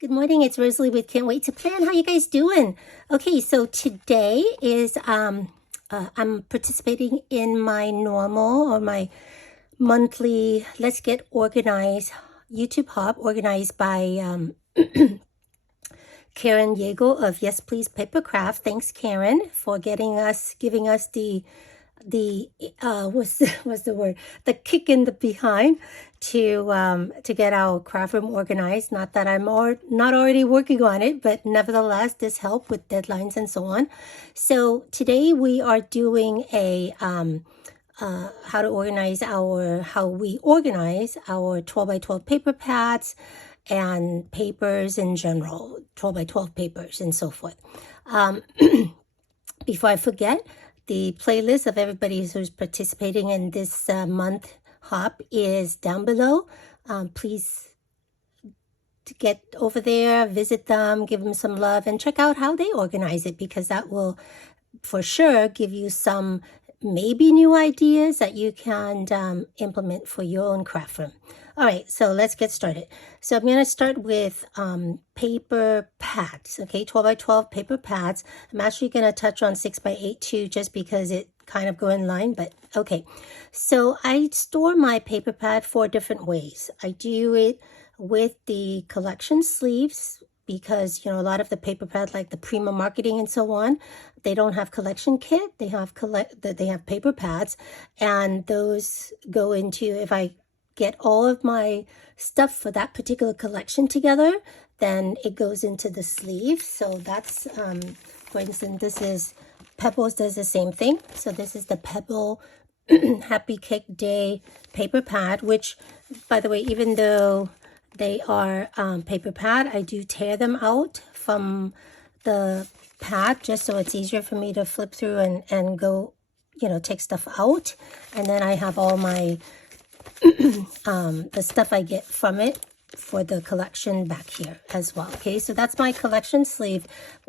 Good morning, it's Rosalie with Can't Wait to Plan. How you guys doing? Okay, so today is I'm participating in my normal or my monthly Let's Get Organized YouTube Hub organized by Karen Yeagle of Yes Please Papercraft. Thanks, Karen, for giving us the what's the word, the kick in the behind to get our craft room organized. Not that I'm not already working on it, but nevertheless this helped with deadlines and so on. So today we are doing a how we organize our 12 by 12 paper pads and papers in general, 12 by 12 papers and so forth. Before I forget, the playlist of everybody who's participating in this month hop is down below. Please get over there, visit them, give them some love, and check out how they organize it, because that will for sure give you some maybe new ideas that you can implement for your own craft room. All right, so let's get started. So I'm going to start with paper pads, okay, 12 by 12 paper pads. I'm actually going to touch on 6 by 8 too, just because it kind of go in line, but okay. So I store my paper pad 4 different ways. I do it with the collection sleeves, because a lot of the paper pads, like the Prima Marketing and so on, they don't have collection kit. They have paper pads, and those go into, if I get all of my stuff for that particular collection together, then it goes into the sleeve. So that's for instance, this is Pebbles does the same thing. So this is the Pebble Happy Cake Day paper pad, which, by the way, even though they are paper pad, I do tear them out from the pad just so it's easier for me to flip through and go, take stuff out. And then I have all my the stuff I get from it for the collection back here as well. Okay, so that's my collection sleeve.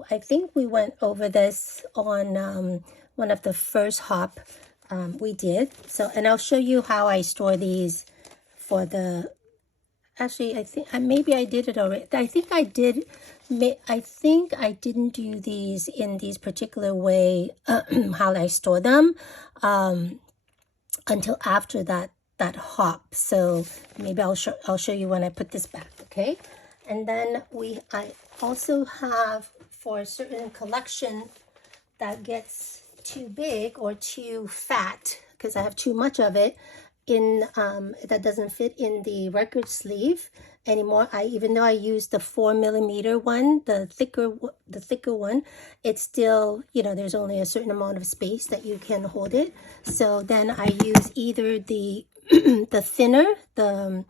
I think we went over this on one of the first hop we did. So, and I'll show you how I store these for the, actually, I think maybe I did it already. I think I did. I think I didn't do these in these particular way, how I store them, until after that hop. So maybe I'll show you when I put this back. Okay, and then I also have, for a certain collection that gets too big or too fat, because I have too much of it in that doesn't fit in the record sleeve anymore. Even though I use the 4mm one, the thicker one, it's still, there's only a certain amount of space that you can hold it. So then I use either the the thinner, I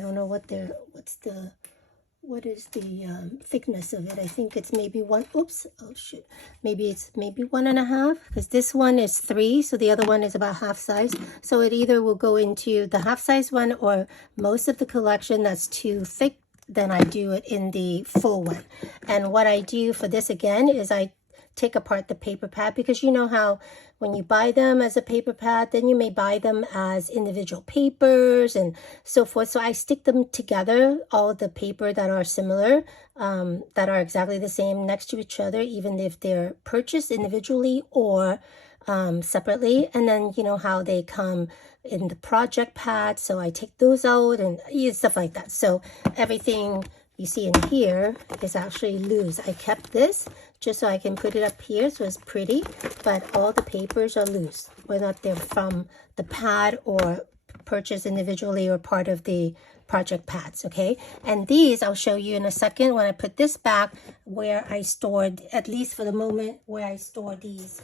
don't know what is the thickness of it. I think it's maybe maybe it's 1.5, because this one is 3, so the other one is about half size. So it either will go into the half size one, or most of the collection that's too thick, then I do it in the full one. And what I do for this again is I take apart the paper pad, because you know how when you buy them as a paper pad, then you may buy them as individual papers and so forth. So I stick them together, all the paper that are similar, that are exactly the same, next to each other, even if they're purchased individually or separately. And then how they come in the project pad, so I take those out and stuff like that. So everything you see in here is actually loose. I kept this just so I can put it up here so it's pretty, but all the papers are loose, whether they're from the pad or purchased individually or part of the project pads. Okay, and these I'll show you in a second when I put this back, where I stored, at least for the moment, where I store these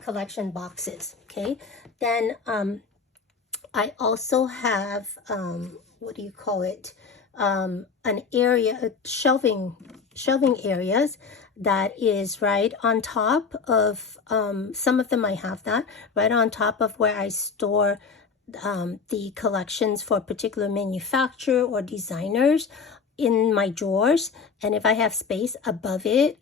collection boxes. Okay, then I also have what do you call it, an area, shelving areas that is right on top of, some of them I have that right on top of where I store the collections for a particular manufacturer or designers in my drawers. And if I have space above it,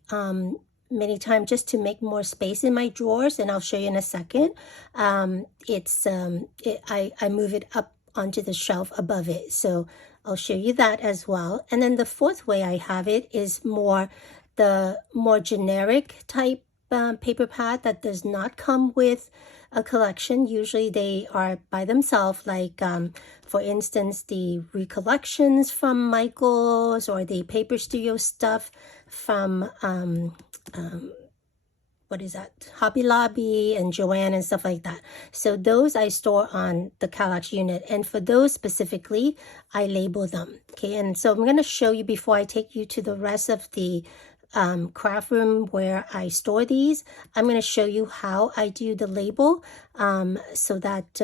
many times just to make more space in my drawers, and I'll show you in a second, I move it up onto the shelf above it. So I'll show you that as well. And then the fourth way I have it is the more generic type paper pad that does not come with a collection. Usually they are by themselves, like for instance the recollections from Michael's, or the Paper Studio stuff from what is that, Hobby Lobby and Joanne and stuff like that. So those I store on the Kallax unit, and for those specifically I label them. Okay, and so I'm going to show you before I take you to the rest of the craft room where I store these. I'm going to show you how I do the label so that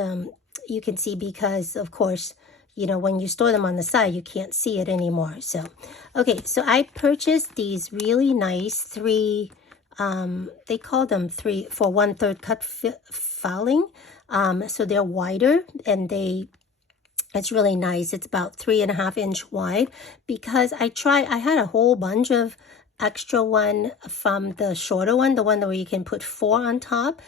you can see, because of course, you know, when you store them on the side you can't see it anymore. So okay, so I purchased these really nice they call them 3 for 1/3 cut filing. So they're wider, and it's really nice. It's about 3.5 inch wide, because I had a whole bunch of extra one from the shorter one, the one where you can put 4 on top,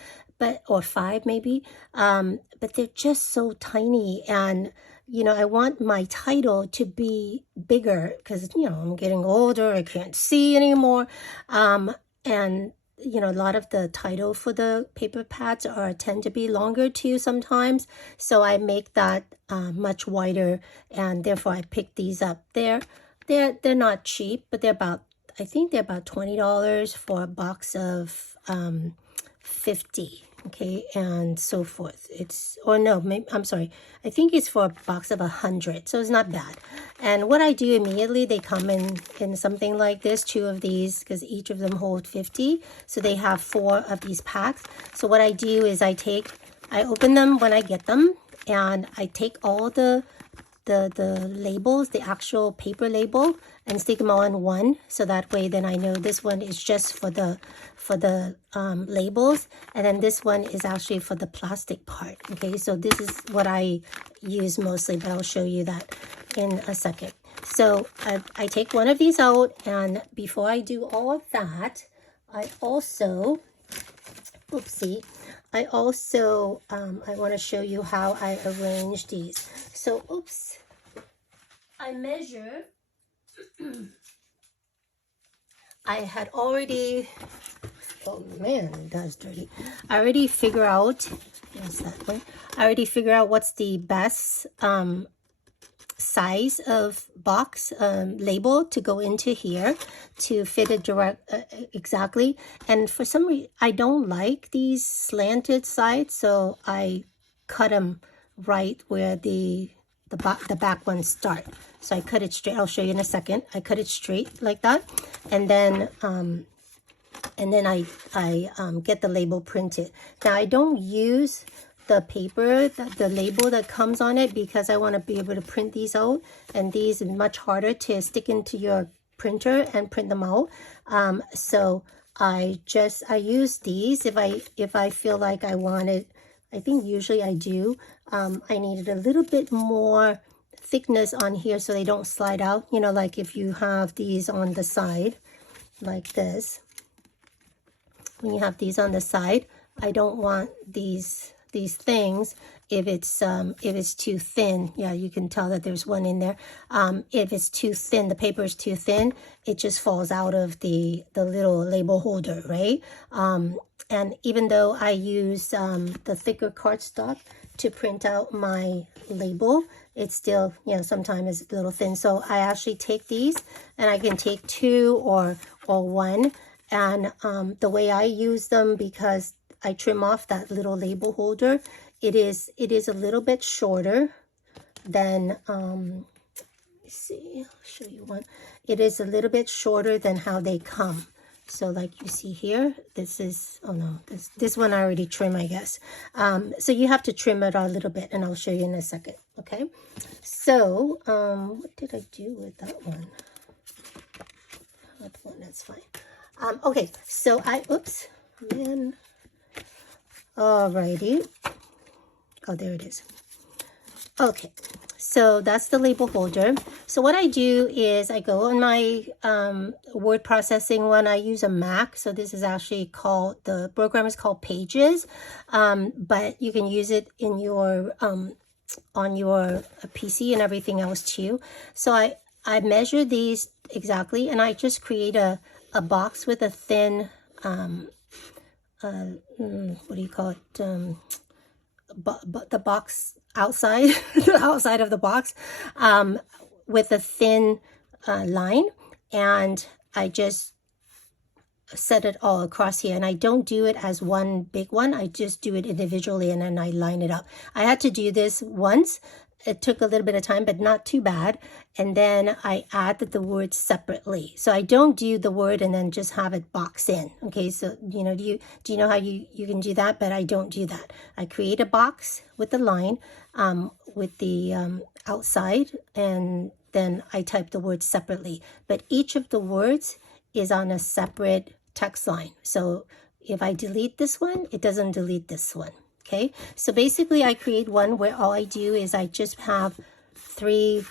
or 5 maybe, but they're just so tiny. And you know, I want my title to be bigger, because you know, I'm getting older, I can't see anymore. And you know, a lot of the title for the paper pads tend to be longer too sometimes, so I make that much wider, and therefore I picked these up. They're not cheap, but I think they're about $20 for a box of 50. Okay, and so forth. I'm sorry, I think it's for a box of 100, so it's not bad. And what I do immediately, they come in something like this, 2 of these, because each of them hold 50, so they have 4 of these packs. So what I do is I open them when I get them, and I take all the labels, the actual paper label, and stick them all in one, so that way then I know this one is just for the labels, and then this one is actually for the plastic part. Okay, so this is what I use mostly, but I'll show you that in a second. So I take one of these out, and before I do all of that, I also I want to show you how I arrange these. So I measure. I had already, oh man, that's dirty. I already figure out, yes, that way. I already figure out what's the best size of box label to go into here to fit it exactly. And for some reason, I don't like these slanted sides, so I cut them right where the back ones start. So I cut it straight. I'll show you in a second. I cut it straight like that, and then I get the label printed. Now I don't use the paper, the label that comes on it, because I want to be able to print these out, and these are much harder to stick into your printer and print them out. So I use these if I feel like I want it. I think usually I do. I needed a little bit more thickness on here so they don't slide out. You know, like if you have these on the side like this, when you have these on the side, I don't want these things if it's too thin. Yeah, you can tell that there's one in there. If it's too thin, the paper is too thin, it just falls out of the little label holder, right? And even though I use the thicker cardstock to print out my label, it's still, you know, sometimes it's a little thin. So I actually take these, and I can take 2 or 1. And the way I use them, because I trim off that little label holder, it is a little bit shorter than let me see, I'll show you one. It is a little bit shorter than how they come. So like you see here, this is, oh no, this one I already trim, I guess. So you have to trim it a little bit, and I'll show you in a second. Okay, so what did I do with that one? That one, that's fine. Okay, so alrighty. Oh, there it is. Okay, so that's the label holder. So what I do is I go on my word processing one. I use a Mac. So this is actually called, the program is called Pages, but you can use it in your your PC and everything else too. So I measure these exactly, and I just create a box with a thin what do you call it, the box outside the outside of the box, with a thin line, and I just set it all across here. And I don't do it as one big one, I just do it individually, and then I line it up. I had to do this once. It took a little bit of time, but not too bad. And then I added the words separately. So I don't do the word and then just have it box in. Okay, so you know, do you know how you can do that? But I don't do that. I create a box with the line, with the outside, and then I type the words separately. But each of the words is on a separate text line. So if I delete this one, it doesn't delete this one. Okay, so basically I create one where all I do is I just have 3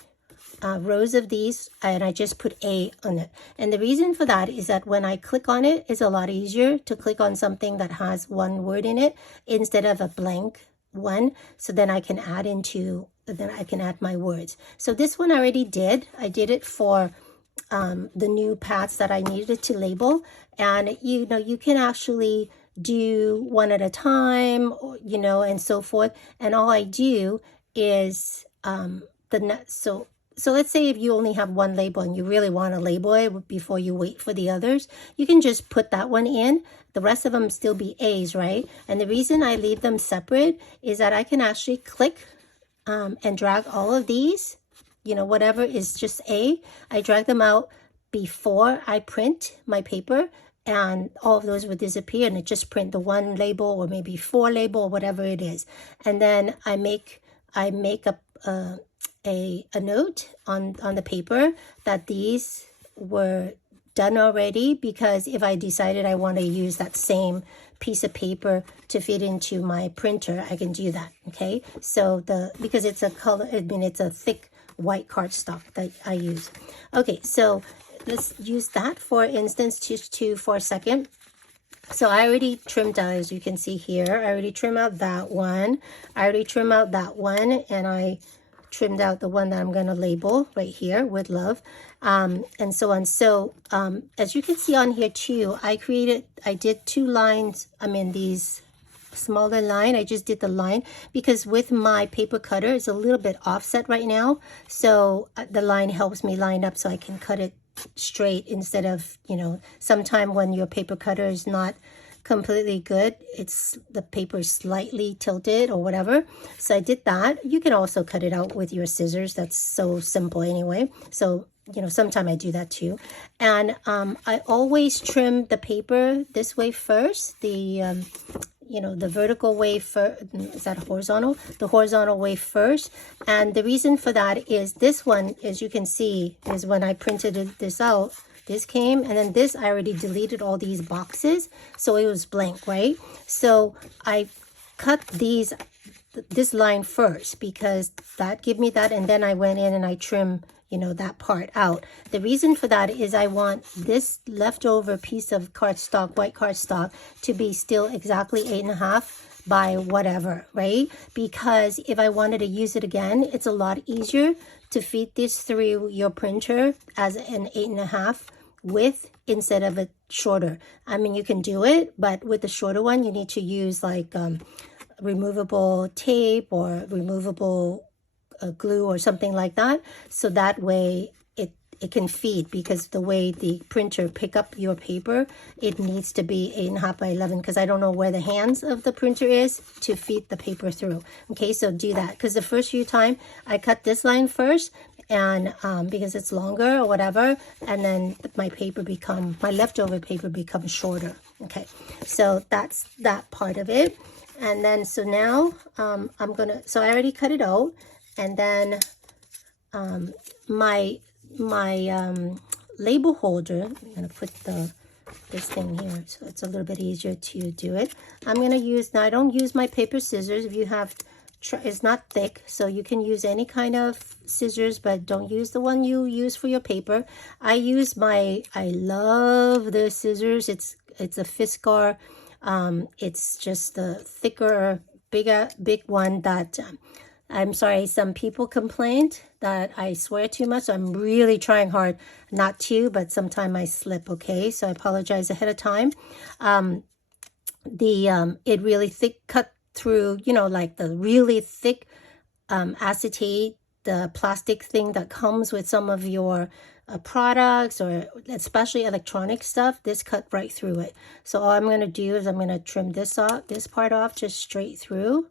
rows of these, and I just put A on it. And the reason for that is that when I click on it, it's a lot easier to click on something that has one word in it instead of a blank one. So then I can add my words. So this one I already did. I did it for the new pads that I needed to label. And you know, you can actually do one at a time, you know, and so forth. And all I do is so let's say if you only have one label and you really want to label it before you wait for the others, you can just put that one in. The rest of them still be A's, right? And the reason I leave them separate is that I can actually click and drag all of these, you know, whatever is just A, I drag them out before I print my paper, and all of those would disappear, and it just print the one label or maybe 4 label or whatever it is. And then I make a note on the paper that these were done already, because if I decided I want to use that same piece of paper to fit into my printer, I can do that. Okay, so because it's a color, I mean, it's a thick white cardstock that I use. Okay, so let's use that for instance for a second. So I already trimmed out, as you can see here, I already trimmed out that one. I already trimmed out that one, and I trimmed out the one that I'm going to label right here with love, and so on. So as you can see on here too, I did 2 lines. I mean, these smaller line, I just did the line because with my paper cutter it's a little bit offset right now, so the line helps me line up so I can cut it straight instead of, you know, sometime when your paper cutter is not completely good, it's the paper is slightly tilted or whatever. So I did that. You can also cut it out with your scissors. That's so simple anyway. So, you know, sometime I do that too. And I always trim the paper this way first, the you know, the vertical way first. Is that horizontal? The horizontal way first. And the reason for that is this one, as you can see, is when I printed this out, this came, and then this, I already deleted all these boxes, so it was blank, right? So I cut this line first because that gave me that, and then I went in and I trimmed, you know, that part out. The reason for that is I want this leftover piece of cardstock, white cardstock, to be still exactly 8.5 by whatever, right? Because if I wanted to use it again, it's a lot easier to feed this through your printer as an 8.5 width instead of a shorter. I mean, you can do it, but with the shorter one, you need to use like removable tape or removable glue or something like that, so that way it can feed, because the way the printer pick up your paper, it needs to be 8.5 by 11, because I don't know where the hands of the printer is to feed the paper through. Okay, so do that, because the first few time I cut this line first, and because it's longer or whatever, and then my leftover paper becomes shorter. Okay, so that's that part of it. And then so now so I already cut it out. And then my label holder, I'm going to put this thing here so it's a little bit easier to do it. I'm going to use, now I don't use my paper scissors. If you have, it's not thick, so you can use any kind of scissors, but don't use the one you use for your paper. I love the scissors. It's a Fiskar. It's just the thicker, big one that I'm sorry, some people complained that I swear too much. So I'm really trying hard not to, but sometimes I slip, okay? So I apologize ahead of time. It really thick cut through, you know, like the really thick acetate, the plastic thing that comes with some of your products, or especially electronic stuff. This cut right through it. So all I'm going to do is I'm going to trim this off, this part off, just straight through.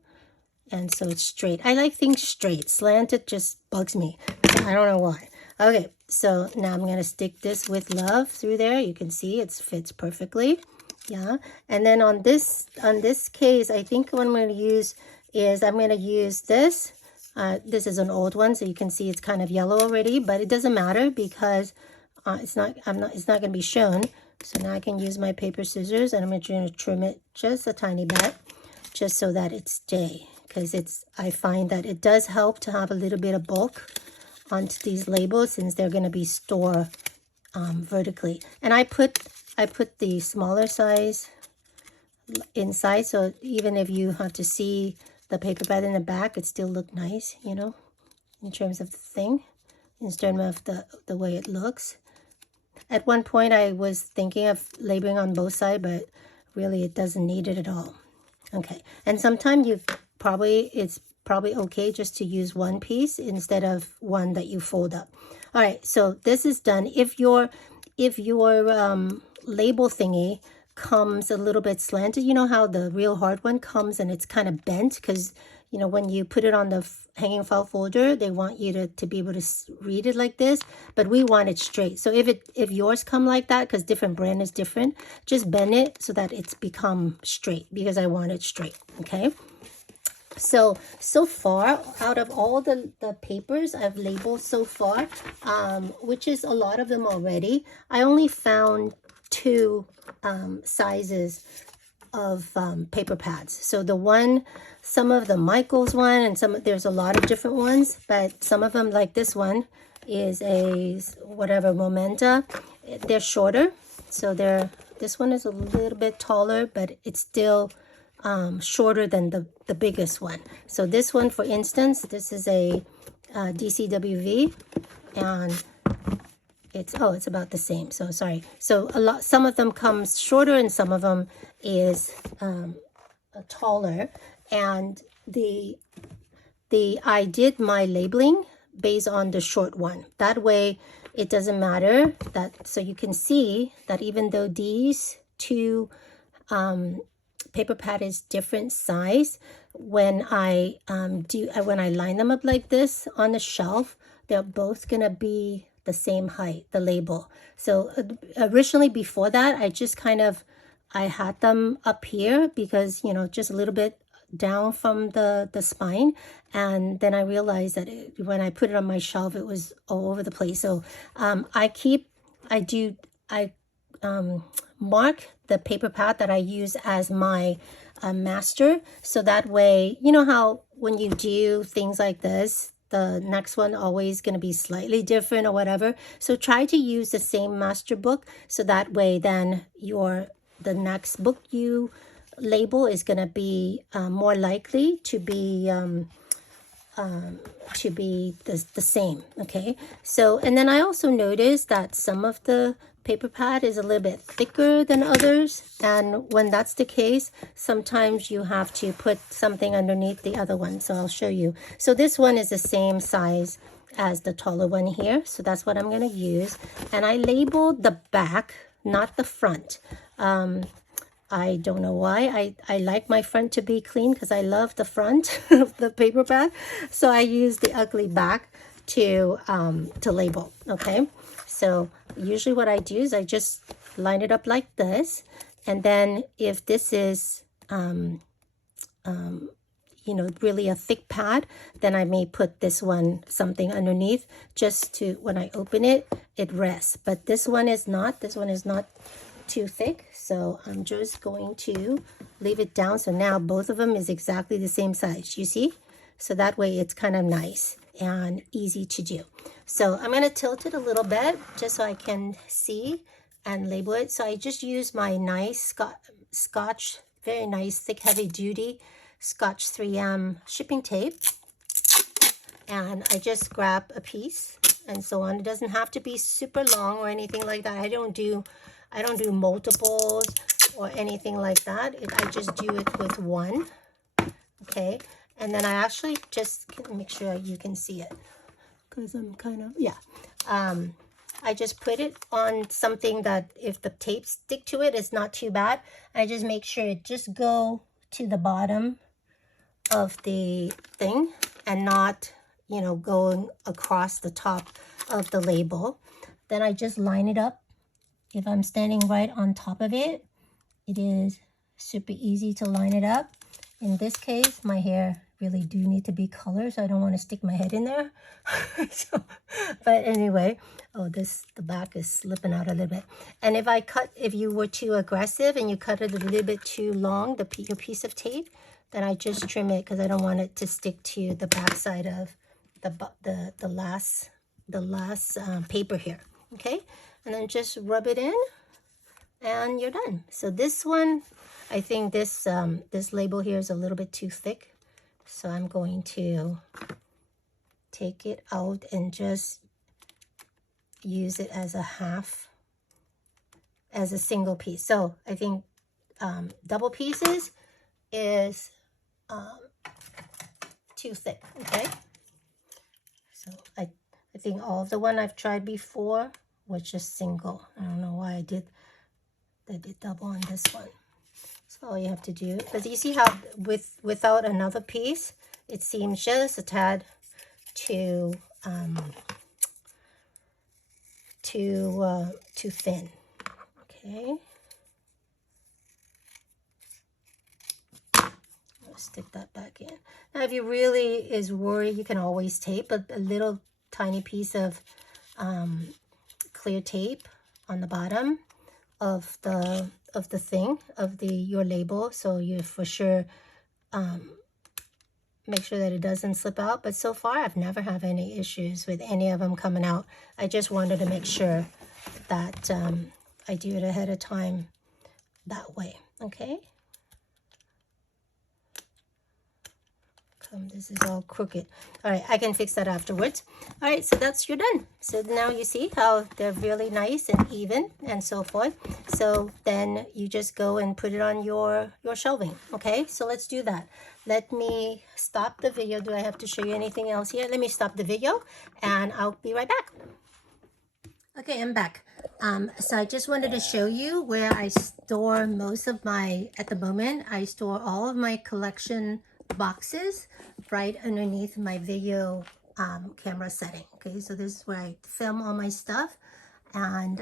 And so it's straight. I like things straight. Slanted just bugs me. I don't know why. Okay, so now I'm going to stick this with love through there. You can see it fits perfectly. Yeah, and then on this case, I think what I'm going to use is I'm going to use this. This is an old one, so you can see it's kind of yellow already, but it doesn't matter because it's not going to be shown. So now I can use my paper scissors, and I'm going to trim it just a tiny bit, just so that it stays. Because I find that it does help to have a little bit of bulk onto these labels, since they're going to be stored vertically. And I put the smaller size inside, so even if you have to see the paper pad in the back, it still look nice, you know, in terms of the thing, in terms of the way it looks. At one point I was thinking of labeling on both sides, but really it doesn't need it at all. Okay, and sometimes it's probably okay just to use one piece instead of one that you fold up. All right, so this is done. If your label thingy comes a little bit slanted, you know how the real hard one comes and it's kind of bent, because you know when you put it on the hanging file folder, they want you to be able to read it like this, but we want it straight. So if yours come like that, because different brand is different, just bend it so that it's become straight, because I want it straight. Okay, so far, out of all the papers I've labeled so far, which is a lot of them already, I only found 2 sizes of paper pads. So some of the Michaels one, and there's a lot of different ones, but some of them, like this one, is a whatever Momenta. They're shorter, so this one is a little bit taller, but it's still shorter than the biggest one. So this one, for instance, this is a DCWV, and it's about the same. So sorry. So some of them comes shorter and some of them is taller. And I did my labeling based on the short one. That way it doesn't matter so you can see that even though these 2 paper pad is different size, when I line them up like this on the shelf, they're both gonna be the same height, the label. So originally, before that, I had them up here because, you know, just a little bit down from the spine, and then I realized that when I put it on my shelf, it was all over the place. So I mark the paper pad that I use as my master, so that way, you know how when you do things like this, the next one always going to be slightly different or whatever. So try to use the same master book, so that way then the next book you label is going to be more likely to be the same. Okay, so and then I also noticed that some of the paper pad is a little bit thicker than others, and when that's the case, sometimes you have to put something underneath the other one. So I'll show you. So this one is the same size as the taller one here, so that's what I'm going to use. And I labeled the back, not the front. I don't know why. I like my front to be clean because I love the front of the paper pad. So I use the ugly back to label. Okay, so usually what I do is I just line it up like this, and then if this is you know, really a thick pad, then I may put this one something underneath, just to, when I open it, it rests. But this one is not too thick, so I'm just going to leave it down. So now both of them is exactly the same size, you see? So that way it's kind of nice and easy to do. So I'm going to tilt it a little bit just so I can see and label it. So I just use my nice Scotch, very nice thick heavy duty Scotch 3M shipping tape, and I just grab a piece and so on. It doesn't have to be super long or anything like that. I don't do multiples or anything like that. I just do it with one. Okay, and then I actually just can make sure you can see it because I'm kind of, yeah. I just put it on something that if the tape stick to it, it's not too bad. I just make sure it just go to the bottom of the thing and not, you know, going across the top of the label. Then I just line it up. If I'm standing right on top of it, it is super easy to line it up. In this case, my hair really do need to be colored, so I don't want to stick my head in there. So, but anyway, oh, the back is slipping out a little bit. And if you were too aggressive and you cut it a little bit too long, your piece of tape, then I just trim it because I don't want it to stick to the back side of the last paper here. Okay, and then just rub it in, and you're done. So this one, I think this label here is a little bit too thick, so I'm going to take it out and just use it as a half, as a single piece. So I think double pieces is too thick. Okay, so I think all of the one I've tried before was just single. I don't know why I did double on this one. So all you have to do, because you see how without another piece, it seems just a tad too thin. Okay. Stick that back in. Now, if you really is worried, you can always tape a little tiny piece of clear tape on the bottom of your label, so you for sure make sure that it doesn't slip out. But so far, I've never had any issues with any of them coming out. I just wanted to make sure that I do it ahead of time that way. Okay. This is all crooked. All right, I can fix that afterwards. All right, so you're done. So now you see how they're really nice and even and so forth. So then you just go and put it on your shelving. Okay, so let's do that. Let me stop the video. Do I have to show you anything else here? Let me stop the video and I'll be right back. Okay, I'm back. So I just wanted to show you where I store most of my, at the moment, I store all of my collection boxes right underneath my video camera setting. Okay, so this is where I film all my stuff. And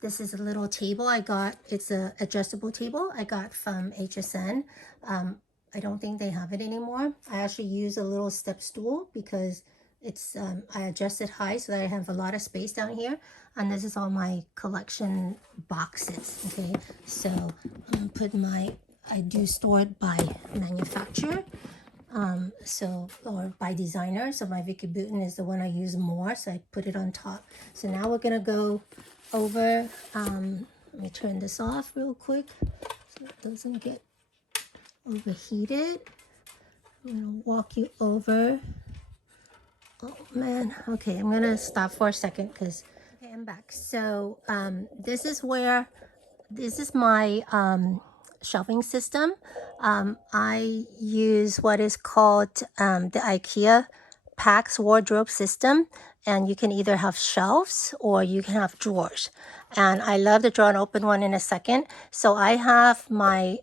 this is a little table I got. It's a adjustable table I got from HSN. I don't think they have it anymore. I actually use a little step stool because it's I adjust it high so that I have a lot of space down here. And this is all my collection boxes. Okay, so I'm gonna put I do store it by manufacturer, or by designer. So my Vicky Bouton is the one I use more, so I put it on top. So now we're gonna go over, let me turn this off real quick so it doesn't get overheated. I'm gonna walk you over. Oh man, okay, I'm gonna stop for a second because, okay, I'm back. So this is my shelving system. I use what is called the IKEA PAX wardrobe system, and you can either have shelves or you can have drawers. And I love the drawer and open one in a second. So I have my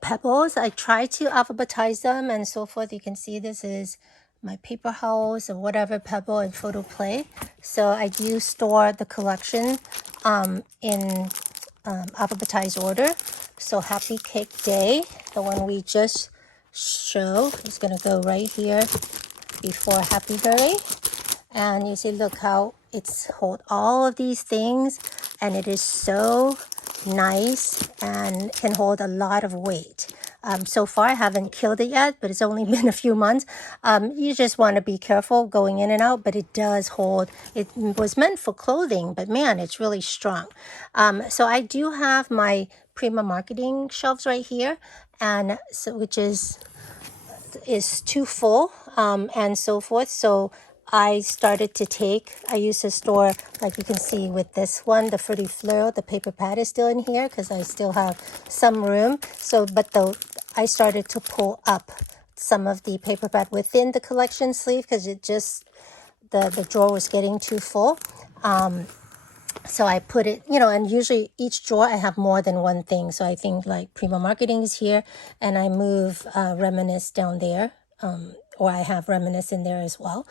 pebbles. I try to alphabetize them and so forth. You can see this is my paper house or whatever pebble and photo play. So I do store the collection in alphabetized order. So Happy Cake Day, the one we just showed, is going to go right here before Happy Birthday. And you see, look how it's hold all of these things, and it is so nice and can hold a lot of weight. So far I haven't killed it yet, but it's only been a few months. You just want to be careful going in and out, but it does hold. It was meant for clothing, but man, it's really strong. So I do have my Prima marketing shelves right here, and so which is too full. and so forth. So I started to I used to store, like you can see with this one, the Fruity Fleur, the paper pad is still in here because I still have some room. So, but I started to pull up some of the paper pad within the collection sleeve because it just, the drawer was getting too full. So I put it, and usually each drawer I have more than one thing. So I think like Prima Marketing is here, and I move Reminisce down there, or I have Reminisce in there as well.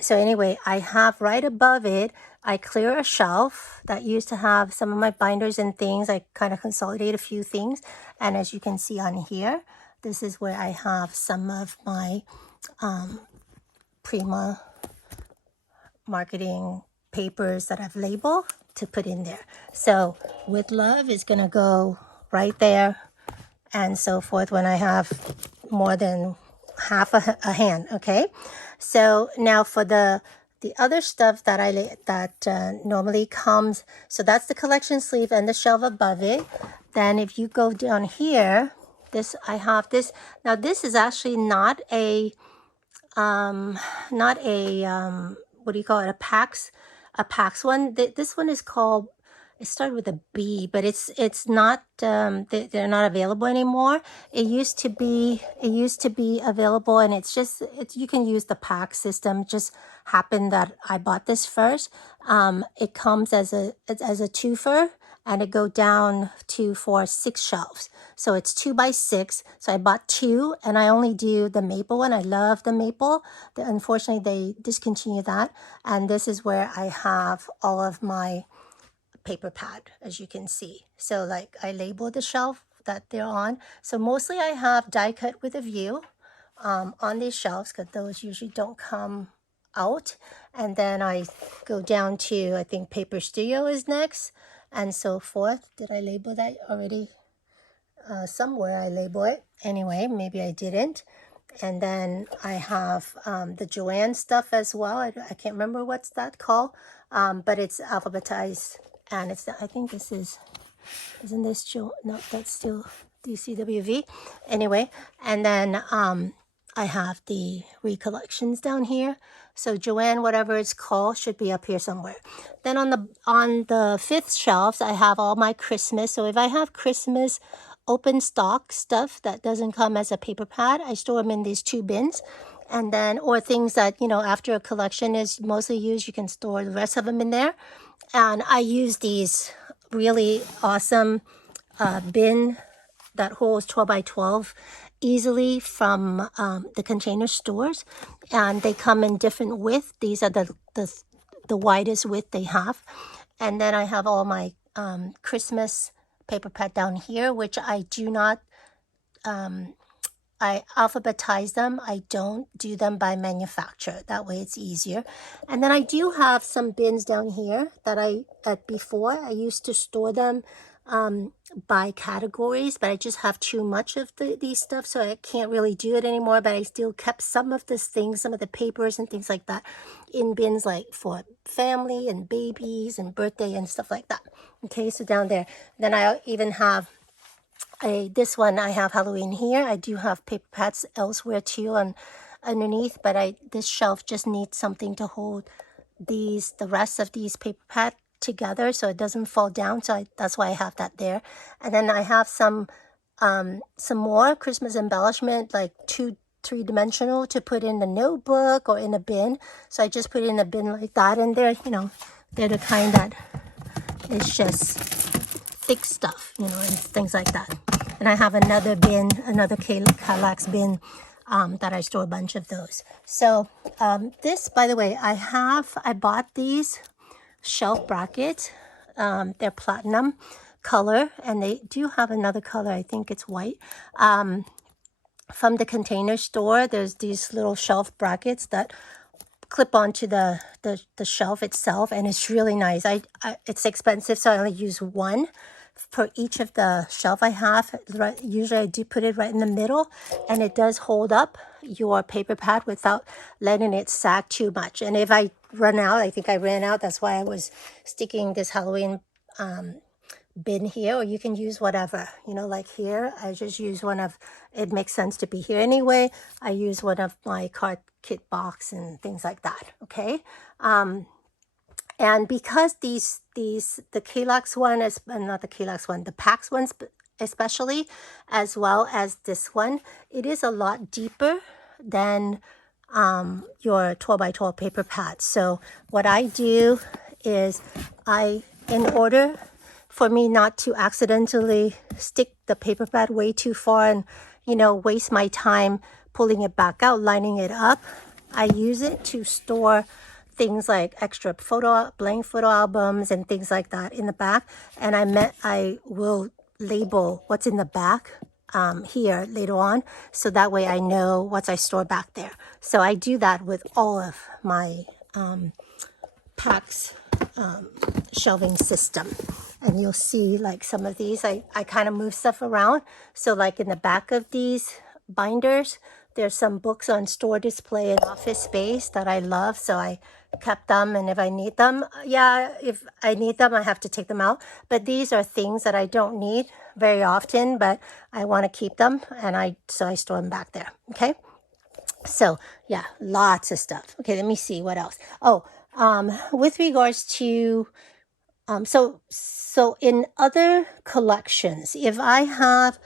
So anyway, I have right above it, I clear a shelf that used to have some of my binders and things. I kind of consolidate a few things. And as you can see on here, this is where I have some of my Prima Marketing papers that I've labeled to put in there. So with love is going to go right there and so forth when I have more than half a hand. Okay. So now for the other stuff that normally comes, so that's the collection sleeve and the shelf above it. Then if you go down here, I have this. Now this is actually not a what do you call it, a PAX one. This one is called, it started with a B, but it's not, they're not available anymore. It used to be available, and you can use the PAX system. Just happened that I bought this first. It comes as a twofer, and it go down for 6 shelves. So it's 2 by 6. So I bought 2, and I only do the maple one. I love the maple. Unfortunately, they discontinued that. And this is where I have all of my paper pad, as you can see. So like I labeled the shelf that they're on. So mostly I have die cut with a view on these shelves, because those usually don't come out. And then I go down to, I think Paper Studio is next, and so forth. Did I label that already? Somewhere I label it. Anyway, maybe I didn't. And then I have the Joanne stuff as well. I can't remember what's that called, but it's alphabetized, and I think this isn't this no, that's still DCWV. Anyway, and then I have the recollections down here. So Joanne, whatever it's called, should be up here somewhere. Then on the 5th shelves, I have all my Christmas. So if I have Christmas open stock stuff that doesn't come as a paper pad, I store them in these 2 bins. And then, or things that, after a collection is mostly used, you can store the rest of them in there. And I use these really awesome bin that holds 12 by 12 easily from the Container Stores, and they come in different width. These are the widest width they have. And then I have all my Christmas paper pad down here, which I do not, I alphabetize them. I don't do them by manufacturer. That way it's easier. And then I do have some bins down here that before I used to store them by categories, but I just have too much of these stuff, so I can't really do it anymore. But I still kept some of this things, some of the papers and things like that, in bins, like for family and babies and birthday and stuff like that. Okay, so down there. Then I even have this one. I have Halloween here. I do have paper pads elsewhere too underneath, but this shelf just needs something to hold the rest of these paper pads together so it doesn't fall down. So that's why I have that there. And then I have some more Christmas embellishment, like 3-dimensional, to put in the notebook or in a bin. So I just put it in a bin like that, and they're the kind that is just thick stuff, and things like that. And I have another bin, another Kallax bin that I store a bunch of those. So this, by the way, I bought these shelf brackets. They're platinum color, and they do have another color. I think it's white. From the Container Store, there's these little shelf brackets that clip onto the shelf itself, and it's really nice. It's expensive, so I only use one for each of the shelf I have. Usually I do put it right in the middle, and it does hold up your paper pad without letting it sag too much. And if I run out, I think I ran out, that's why I was sticking this Halloween bin here, or you can use whatever, you know, like here, I just use one of, it makes sense to be here anyway. I use one of my card kit box and things like that, okay? And because the Kalax one is, not the Kalax one, the PAX one especially, as well as this one, it is a lot deeper than your 12 by 12 paper pad. So what I do is in order for me not to accidentally stick the paper pad way too far and, you know, waste my time pulling it back out, lining it up, I use it to store things like extra blank photo albums and things like that in the back. And I will label what's in the back here later on, so that way I know what I store back there. So I do that with all of my PAX shelving system. And you'll see like some of these, I kind of move stuff around. So like in the back of these binders, there's some books on store display and office space that I love. So I kept them, and if I need them, if I need them, I have to take them out. But these are things that I don't need very often, but I want to keep them, and so I store them back there, okay? So yeah, lots of stuff. Okay, let me see what else. Oh, with regards to so in other collections, if I have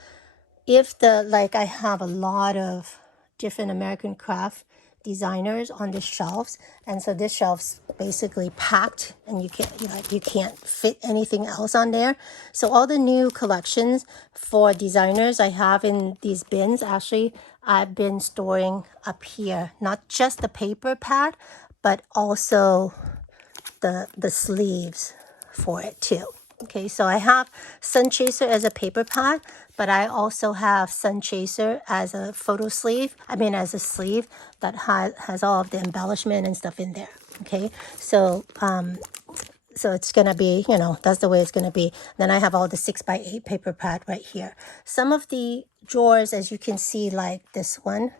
a lot of different American craft designers on the shelves, and so this shelf's basically packed, and you can't fit anything else on there. So all the new collections for designers I have in these bins, actually I've been storing up here, not just the paper pad, but also the sleeves for it too. Okay, so I have Sun Chaser as a paper pad, but I also have Sun Chaser as a as a sleeve that has all of the embellishment and stuff in there. Okay, so so it's gonna be, that's the way it's gonna be. Then I have all the 6x8 paper pad right here. Some of the drawers, as you can see, like this one,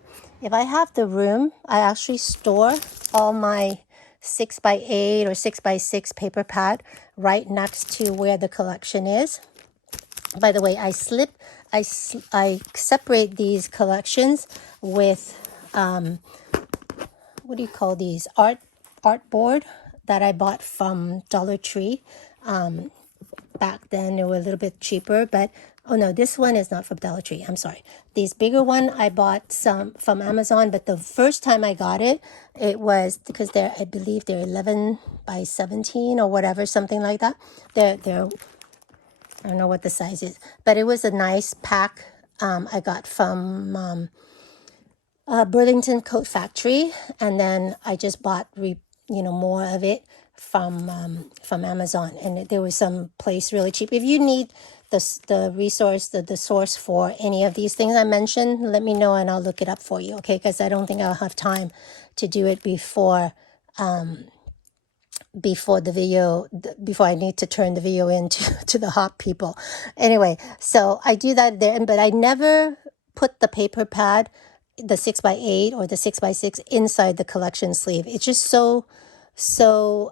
if I have the room, I actually store all my 6x8 or 6x6 paper pad right next to where the collection is. By the way, I separate these collections with what do you call these, art board that I bought from Dollar Tree. Back then they were a little bit cheaper, but oh no, this one is not from Dollar Tree, I'm sorry. These bigger one I bought some from Amazon, but the first time I got it, it was because I believe they're 11 by 17 or whatever, something like that. They're I don't know what the size is, but it was a nice pack I got from Burlington Coat Factory, and then I just bought more of it from Amazon, and there was some place really cheap. If you need the source for any of these things I mentioned, let me know and I'll look it up for you, okay? Because I don't think I'll have time to do it before the video, before I need to turn the video into to the hot people. Anyway, so I do that there, but I never put the paper pad, the 6x8 or the 6x6 inside the collection sleeve. It's just so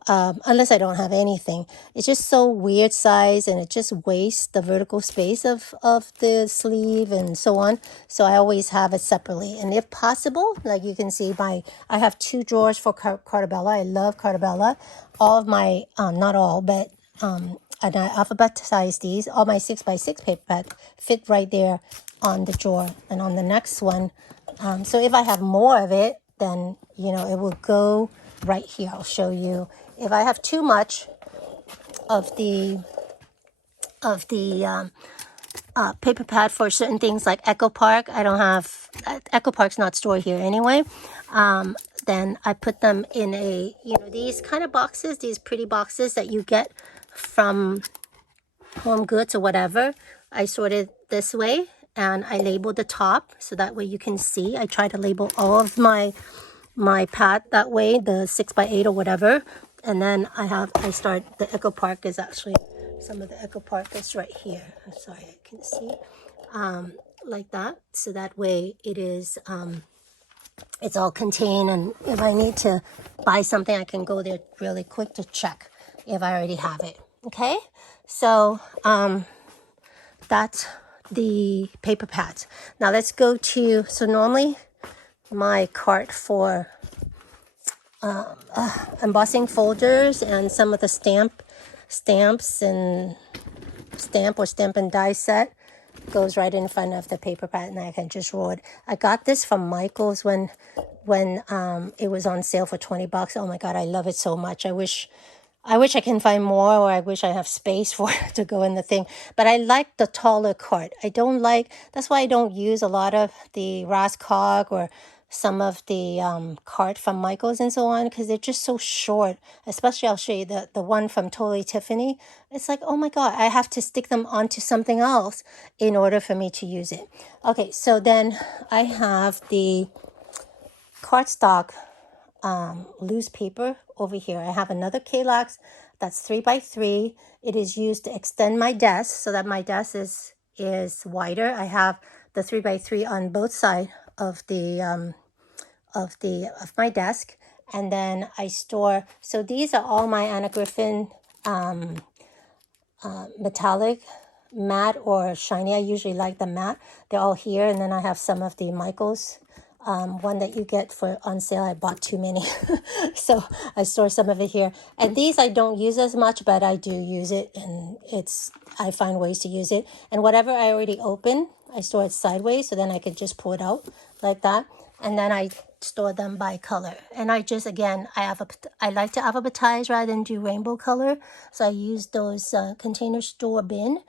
unless I don't have anything, it's just so weird size, and it just wastes the vertical space of the sleeve and so on. So I always have it separately, and if possible, like you can see, I have 2 drawers for Cartabella. I love Cartabella. All of my not all, but and I alphabetize these. All my 6x6 paper pad fit right there on the drawer, and on the next one. So if I have more of it, then it will go right here. I'll show you. If I have too much of the paper pad for certain things like Echo Park, I don't have Echo Park's not stored here anyway. Then I put them in these kind of boxes, these pretty boxes that you get from Home Goods or whatever. I sort it this way, and I label the top so that way you can see. I try to label all of my pad that way, the 6x8 or whatever. And then I start, the Echo Park is actually, some of the Echo Park is right here. I'm sorry, I can see, like that. So that way it is, it's all contained, and if I need to buy something, I can go there really quick to check if I already have it. Okay, so that's the paper pads. Now let's go to, so normally my cart for embossing folders and some of the stamps and stamp and die set goes right in front of the paper pad, and I can just roll it. I got this from Michael's when it was on sale for $20. Oh my god, I love it so much. I wish I can find more, or I wish I have space for it to go in the thing. But I like the taller cart. I don't like, that's why I don't use a lot of the Rascog or some of the cart from Michael's and so on, because they're just so short. Especially, I'll show you the one from Totally Tiffany. It's like, oh my god, I have to stick them onto something else in order for me to use it. Okay, so then I have the cardstock loose paper over here. I have another Kallax that's 3x3. It is used to extend my desk so that my desk is wider. I have the 3x3 on both sides of my desk, and then I store. So these are all my Anna Griffin metallic, matte or shiny. I usually like the matte. They're all here, and then I have some of the Michaels. One that you get for on sale. I bought too many, so I store some of it here. And these I don't use as much, but I do use it, and I find ways to use it. And whatever I already open, I store it sideways, so then I could just pull it out like that. And then I store them by color. And I just, again, I like to alphabetize rather than do rainbow color. So I use those container store bin.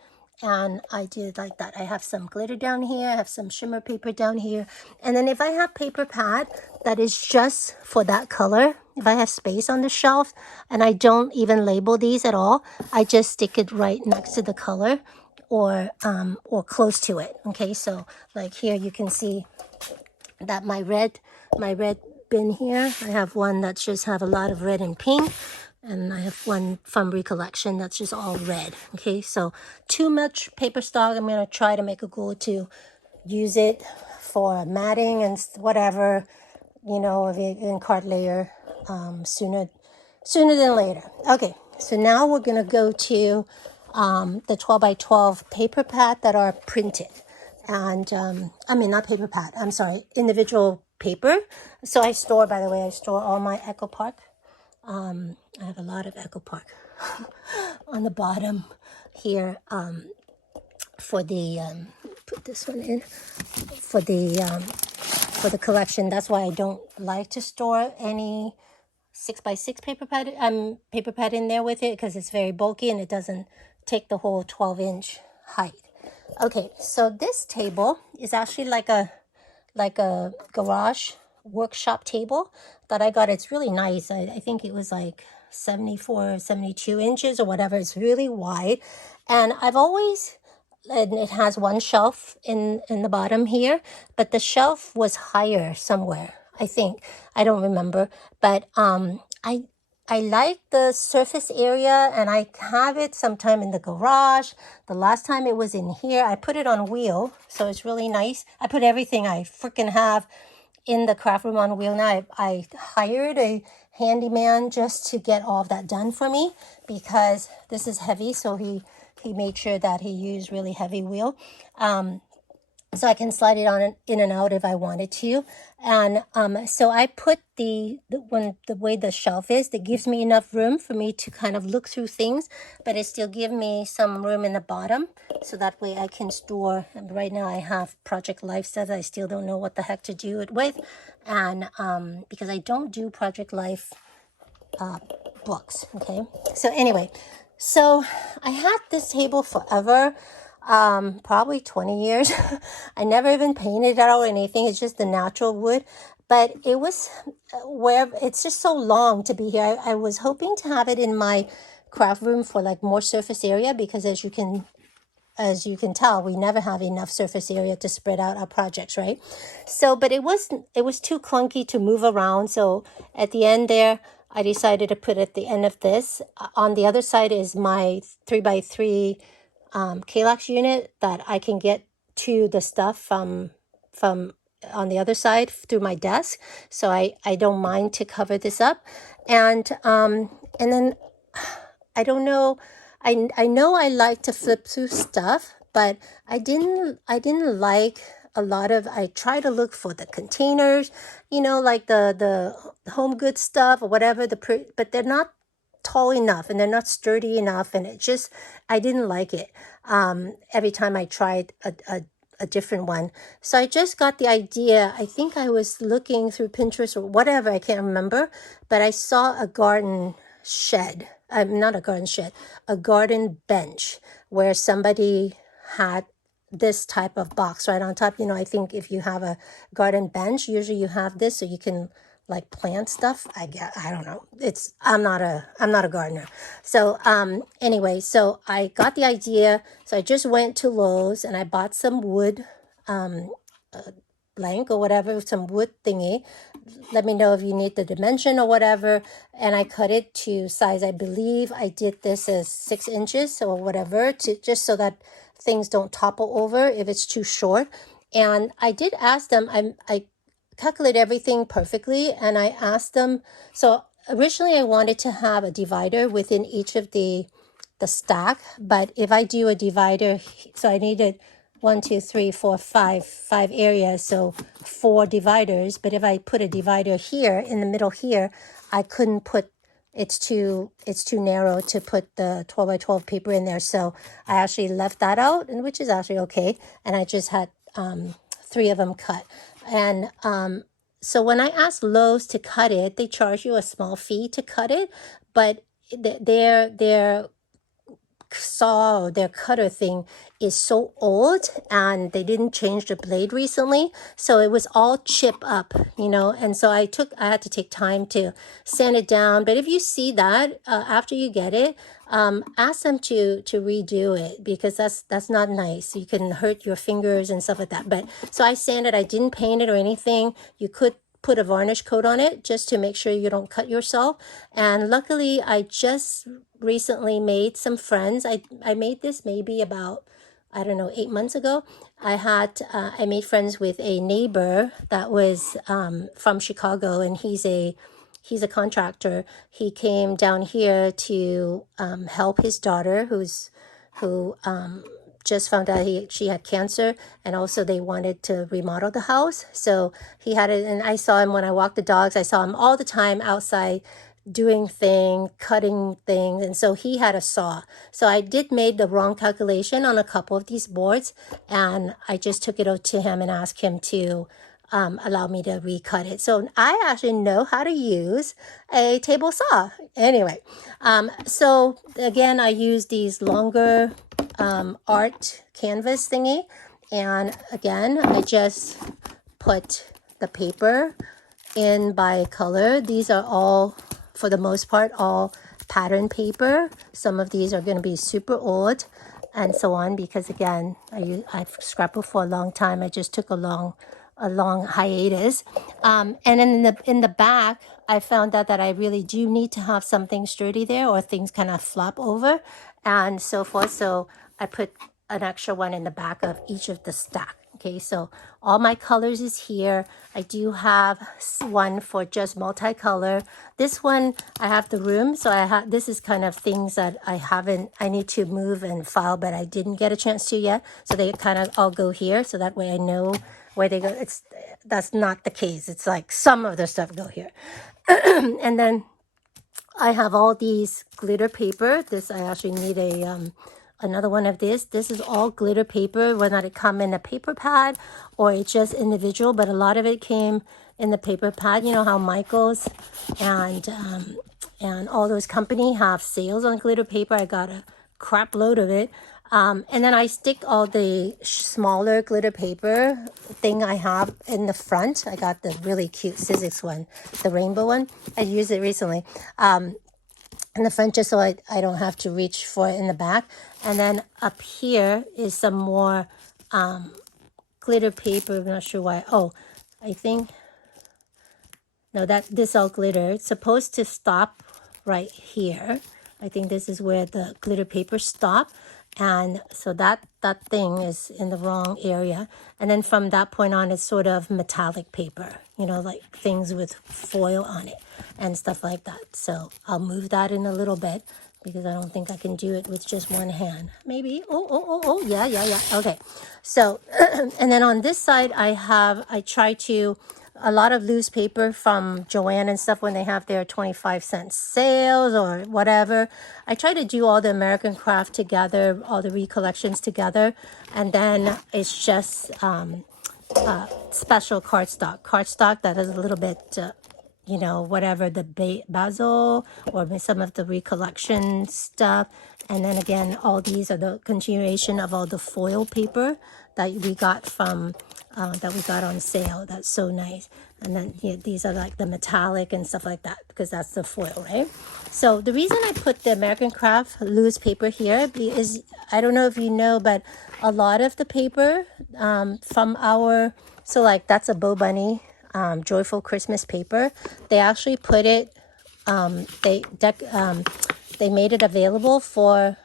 And I did like that. I have some glitter down here. I have some shimmer paper down here. And then if I have paper pad that is just for that color, if I have space on the shelf and I don't even label these at all, I just stick it right next to the color or close to it. Okay, so like here you can see that my red bin here, I have one that just have a lot of red and pink. And I have one from Recollection that's just all red. Okay, so too much paper stock. I'm going to try to make a goal to use it for matting and whatever, you know, in card layer sooner than later. Okay, so now we're going to go to the 12x12 paper pad that are printed. And I mean, not paper pad, I'm sorry, individual paper. So I store, by the way, I store all my Echo Park. I have a lot of Echo Park on the bottom here for the put this one in for the collection. That's why I don't like to store any 6x6 paper pad in there with it, because it's very bulky and it doesn't take the whole 12-inch height. Okay, so this table is actually like a garage workshop table that I got. It's really nice. I think it was like 74 72 inches or whatever. It's really wide, and and it has one shelf in the bottom here, but the shelf was higher somewhere, I think. I don't remember, but I like the surface area, and I have it sometime in the garage. The last time it was in here, I put it on wheel, so it's really nice. I put everything I freaking have in the craft room on wheel now. I hired a handyman just to get all of that done for me, because this is heavy, so he made sure that he used really heavy wheel. So I can slide it on in and out if I wanted to. And so I put the way the shelf is, that gives me enough room for me to kind of look through things, but it still gives me some room in the bottom, so that way I can store. And right now I have Project Life stuff. I still don't know what the heck to do it with, and because I don't do Project Life books. Okay, so anyway, so I had this table forever. Probably 20 years. I never even painted it out or anything. It's just the natural wood, but it was where it's just so long to be here. I was hoping to have it in my craft room for like more surface area, because as you can tell, we never have enough surface area to spread out our projects, right? So, but it was too clunky to move around. So at the end there, I decided to put at the end of this. On the other side is my 3x3 Kallax unit that I can get to the stuff from on the other side through my desk. So I don't mind to cover this up. And then I don't know, I know I like to flip through stuff, but I didn't like a lot of. I try to look for the containers, you know, like the home goods stuff or whatever. But they're not tall enough and they're not sturdy enough, and it just I didn't like it. Every time I tried a different one. So I just got the idea. I think I was looking through Pinterest or whatever, I can't remember, but I saw a garden shed. Not a garden shed, a garden bench where somebody had this type of box right on top. You know, I think if you have a garden bench, usually you have this so you can like plant stuff. I don't know. I'm not a gardener. So anyway, so I got the idea. So I just went to Lowe's and I bought some wood blank or whatever, some wood thingy. Let me know if you need the dimension or whatever. And I cut it to size. I believe I did this as 6 inches or whatever, to just so that things don't topple over if it's too short. And I did ask them, I calculate everything perfectly, and I asked them. So originally I wanted to have a divider within each of the stack, but if I do a divider, so I needed 1, 2, 3, 4, 5 areas, so 4 dividers. But if I put a divider here in the middle here, I couldn't put, it's too narrow to put the 12 by 12 paper in there. So I actually left that out, and which is actually okay. And I just had 3 of them cut. And so when I asked Lowe's to cut it, they charge you a small fee to cut it, but their saw or their cutter thing is so old, and they didn't change the blade recently, so it was all chip up, you know. And so I had to take time to sand it down. But if you see that after you get it, ask them to redo it, because that's not nice. You can hurt your fingers and stuff like that. But so I sanded. I didn't paint it or anything. You could put a varnish coat on it just to make sure you don't cut yourself. And luckily I just recently made some friends. I made this maybe about, I don't know, 8 months ago. I made friends with a neighbor that was from Chicago, and he's a contractor. He came down here to help his daughter who just found out she had cancer, and also they wanted to remodel the house. So he had it, and I saw him when I walked the dogs. I saw him all the time outside doing things, cutting things, and so he had a saw. So I made the wrong calculation on a couple of these boards, and I just took it out to him and asked him to allow me to recut it. So I actually know how to use a table saw. Anyway, so again, I use these longer art canvas thingy, and again, I just put the paper in by color. These are all, for the most part, all pattern paper. Some of these are going to be super old and so on, because again, I've scrapbooked for a long time. I just took a long hiatus. And in the back, I found out that I really do need to have something sturdy there, or things kind of flop over and so forth. So I put an extra one in the back of each of the stack. Okay, so all my colors is here. I do have one for just multicolor. This one, I have the room, so this is kind of things that I need to move and file, but I didn't get a chance to yet. So they kind of all go here, so that way I know where they go. That's not the case. It's like some of the stuff go here. And then I have all these glitter paper. This, I actually need another one of this. This is all glitter paper, whether it come in a paper pad or it's just individual, but a lot of it came in the paper pad. You know how Michaels and all those company have sales on glitter paper. I got a crap load of it. And then I stick all the smaller glitter paper thing I have in the front. I got the really cute Sizzix one, the rainbow one. I used it recently. In the front, just so I don't have to reach for it in the back. And then up here is some more glitter paper. I'm not sure why. Oh, I think, no, this all glitter. It's supposed to stop right here. I think this is where the glitter paper stop. And so that thing is in the wrong area. And then from that point on, it's sort of metallic paper, you know, like things with foil on it and stuff like that. So I'll move that in a little bit. because I don't think I can do it with just one hand. Maybe. Oh, yeah. Okay. So, and then on this side, I try to, a lot of loose paper from Joann and stuff when they have their 25-cent sales or whatever. I try to do all the American craft together, all the recollections together. And then it's just special cardstock that is a little bit, you know, whatever the basil or some of the recollection stuff. And then again, all these are the continuation of all the foil paper that we got from, that we got on sale. That's so nice. And then these are like the metallic and stuff like that, because that's the foil, right? So the reason I put the American Craft loose paper here is, I don't know if you know, but a lot of the paper from our, so like that's a Bow Bunny Joyful Christmas paper. They actually put it, they made it available for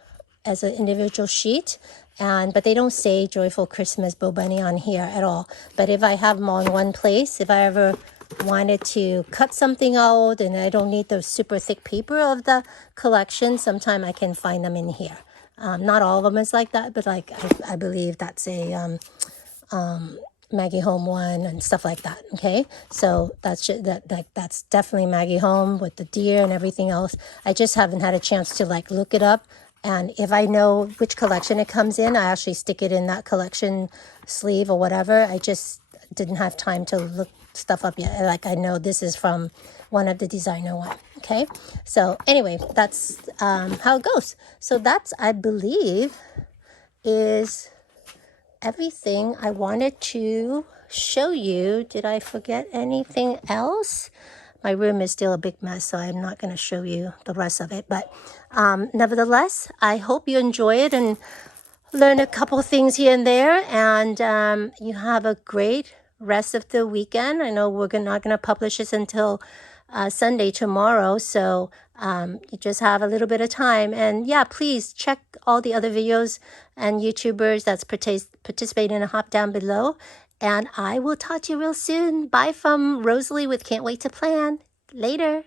as an individual sheet, but they don't say Joyful Christmas Bow Bunny on here at all. But if I have them on one place, if I ever wanted to cut something out and I don't need the super thick paper of the collection, sometime I can find them in here. Not all of them is like that, but like I believe that's a Maggie Home one and stuff like that. Okay, so that's definitely Maggie Home with the deer and everything else. I just haven't had a chance to like look it up, and if I know which collection it comes in, I actually stick it in that collection sleeve or whatever. I just didn't have time to look stuff up yet. Like I know this is from one of the designer one. Okay, so anyway, that's how it goes. So that's, I believe, is everything I wanted to show you. Did I forget anything else? My room is still a big mess, so I'm not going to show you the rest of it. But nevertheless, I hope you enjoy it and learn a couple things here and there. And you have a great rest of the weekend. I know we're not going to publish this until Sunday tomorrow, so you just have a little bit of time. And yeah, please check all the other videos and YouTubers that's participating in a hop down below. And I will talk to you real soon. Bye from Rosalie with Can't Wait to Plan. Later.